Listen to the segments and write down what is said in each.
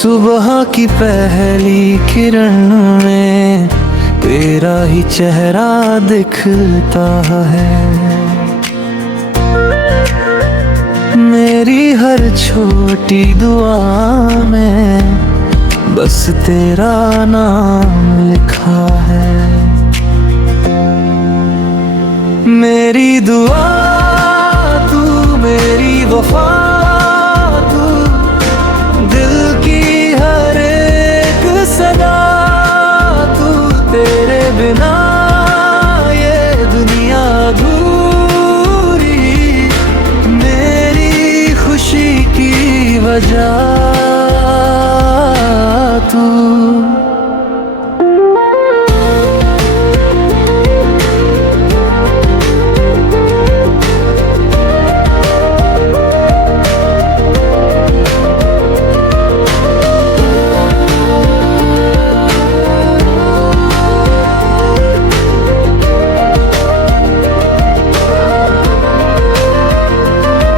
सुबह की पहली किरण में तेरा ही चेहरा दिखता है। मेरी हर छोटी दुआ में बस तेरा नाम लिखा है। मेरी दुआ तू, मेरी वफा तू, दिल की हर एक सदा तू, तेरे बिना ये दुनिया अधूरी, मेरी खुशी की वजह तू।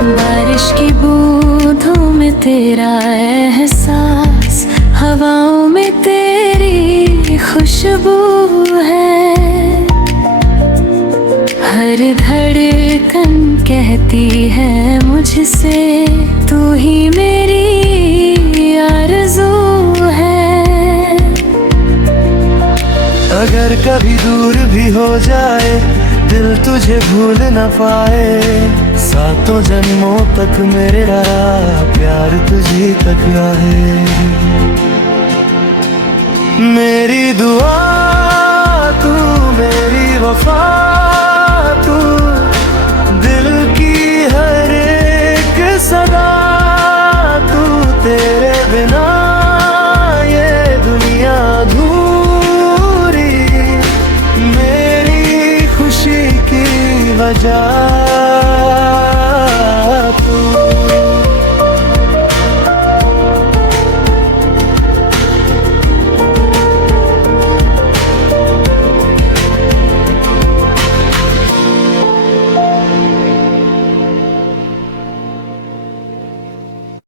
बारिश की बूंदों में तेरा एहसास, हवाओं में तेरी खुशबू है। हर धड़कन कहती है मुझसे, तू ही मेरी आरज़ू है। अगर कभी दूर भी हो जाए दिल तुझे भूल न पाए, सातों जन्मों तक मेरा प्यार तुझी तक आए। मेरी दुआ तू, मेरी वफा तू, दिल की हर एक सदा तू, तेरे बिना ये दुनिया अधूरी, मेरी खुशी की वजह